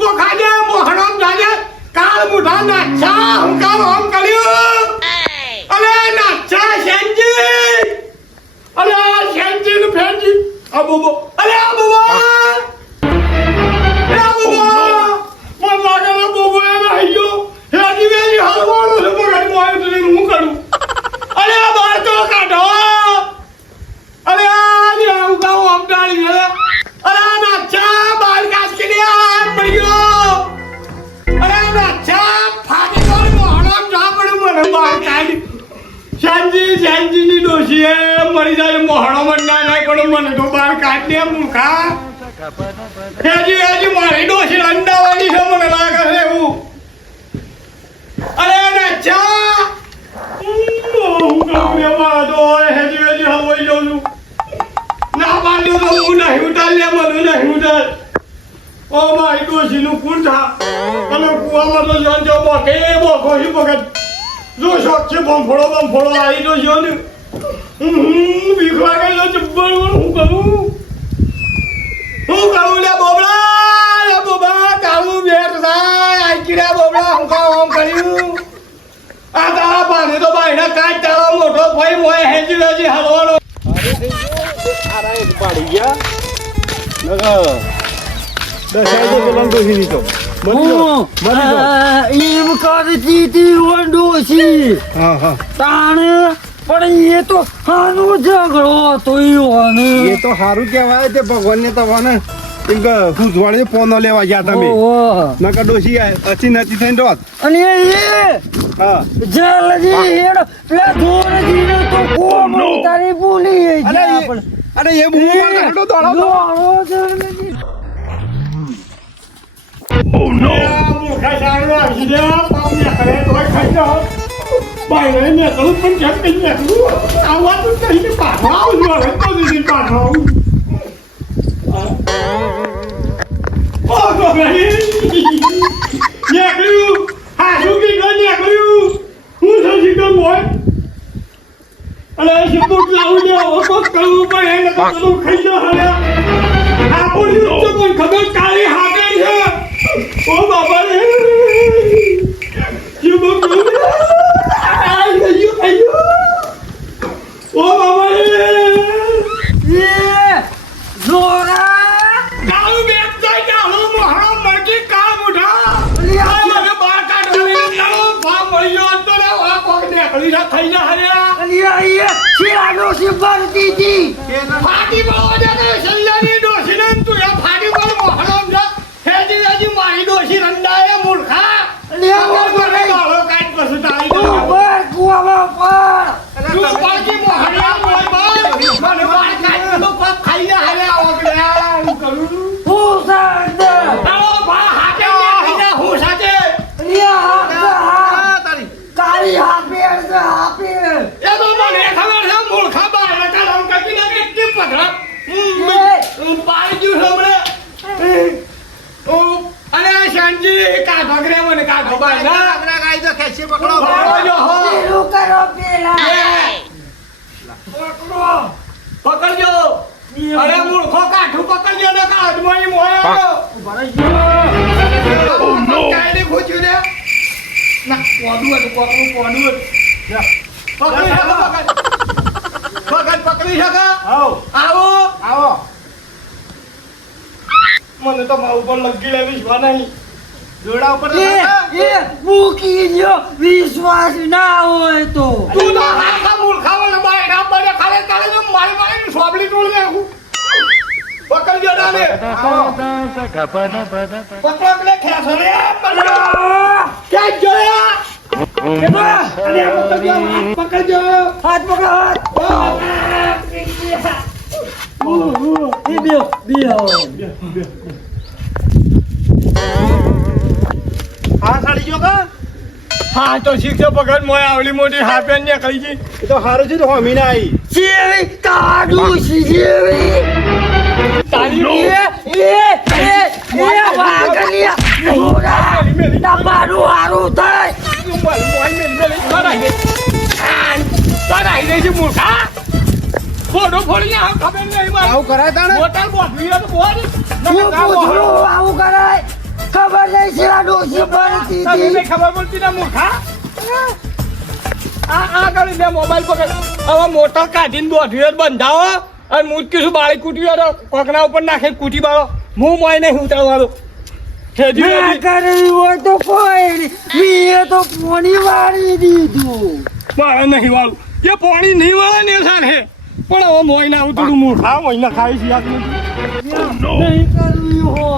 કૂતો ખાજે મોહણો જાજે. કાળ મુઠા નાચા હુંકાર ઓમ કર્યું. અલે નાચા શેનજી. અલે શેનજી ને ફેનજી. અબોબો. ડોશી એ મરી જાય મોહણો મન ના થાય પણ મને તો બાર કાઢ દે મૂર્ખા. હેજી હેજી, મારી ડોશી અંડાવાની છે મને લાગે છે એવું. અરે નાચા હું કહું રે મારા હેજી હેજી હલવાઈ જાઉં છું. ના બાંધ્યું તો હું નહીં ઉતાર લે મને નહીં ઉતાર. ઓ મારી ડોશીનું થા અને કુવામાં તો જાણ જાઓ બોકે, બોકો હી વખત જો શોખ છે, બમફોડો બમફોડો, આવી જો ને. લાગે હું કરું હું કરું લે બોબડા લે બોબા કાળું બેટ થાય આઈ કીડા બોબડા હું કામ આમ કર્યું. આ તારા પાણી તો બાયના કાચ તારો મોટો ભાઈ મોય હેજી વેજી હલવાનો હું એમ કરતી હતી વંડોશી તાણે પણ એ તો હાનો ઝઘડો હતો એ તો સારું કહેવાય તે ભગવાનને તમને એમ કે હુંસવાળી પોનો લેવા ગયા તમે. ઓહો. નકર ડોશી અચી નથી થઈને રોત અને એ હા. જલજી હેડ પેલા ધોરજીને તો કોમ તારી ભૂલી ગઈ અરે છે લે પાવ ને કરે તો ખાઈ જાઓ બાયને ને કરું પણ કેમ કઈ ને કરું આ વાત તો કઈ ને પાછો આવજો હવે તો દીદી પાછો આવું ઓ ગોગડી નેકળ્યું હા શું કી ગયો નેકળ્યું હું સમજી ગયો મોય અરે શબ્દો લાવું દે ઓ તો કરવું પણ એને તો બધું ખાઈ જાઓ હવે આપણું ખબર છે ઓ બાબા રે યુ બો બો આઈ ગયું ગયું ઓ બાબા રે એ જોરા કાળું બેગ જાય કાળું મોહરો મરજી કાળ મુઠા આ મને બહાર કાઢવાની કાળું ભાવ મળી ગયો તો રે આ કોક ને કલી રા થઈ જા હર્યા અલી એ શિરાનો શિવરતી હતી ફાટી બળો દે ને સલ્લાની ડોસી ને તું એ ફાટી બળ મોહરો જા હેજી હેજી મારી ડોસી રંડાએ મૂર્ખા અલી આ મને વગર કાળો કાઢ પછી તારી દે ઉપર કુવામાં પર તું બાકી મોહરિયા મોય બોલ મને બહાર કાઢ તો કોક ખાઈ જા હર્યા ઓગળ્યા હું કરું હું સાંડ આવો ભા હાકે ને કીધા હું સાથે અલી આ હાથ હાથ. કાળી હાપેર છે હાપેર એ તો મને ખબર છે મૂર્ખા બાર કાઢો કાકી ને કેટલી પધરા પાઈ ગયું હમણે ઓ કાઢો. મને ના. પકડો. જો હો. પેલું કરો પેલા. પકડો. પકડજો. અરે મૂર્ખો કાઠું પકડજો ને કાઢમાં ઈ મોયો. ઓ નો કાઈને ખોચ્યું ને. ના કોડું હતું કોકનું કોડું હતું પકડી શકો પકડ. પકડ પકડી શકો. આવો. આવો. મને તો મારું પણ લગી લેવી નહીં. જોડા ઉપર એ મૂકી જો વિશ્વાસ ના હોય તો. તું તો આખા મૂર્ખાવાને બાયડા પડે. ખાલે તારે તો મારી મારી સોબલી તોડી પકડજો નાને પકડો ખેંચો રે પકડો. જોયા એ બા અને આ પકડજો હાથ પકડજો. હાથ પકડો બે બે હા સાડી જો કા હા તો શીખજો પકડ મોય આવલી મોટી હાફેન ને કહી જી એ તો સારું છે તો હોમી ના આવી કાઢું છે જેવી તારી એ એ એ વાગલિયા મોરા તમારું હારું થાય ફોટો ફોડી આ ખબર નહીં મારે આવું કરાય તાણે મોટા બોટલી તો બોલ ના ખબર નહીં આ ડોસી બનતી તમને હતી ખબર પડતી ના મૂર્ખા આ આ કરી દે મોબાઈલ પકડ હવે મોટર કાઢીને દોઢીએ બંધાવો અને મૂર્તિ શું બાળી કૂટી વાળો કોકના ઉપર નાખે કૂટી બાળો. હું મોય નહીં ઉતારવાનો. હેજી કર્યું હોય તો કોઈ મેં તો પોણી વાળી દીધું. મારે નહીં વાળું. એ પોણી નહીં વાળે ને સાને પણ હવે મોઈ ના ઉતરું હું હા મોય ના ખાઈ છે નહીં કરવી કરવું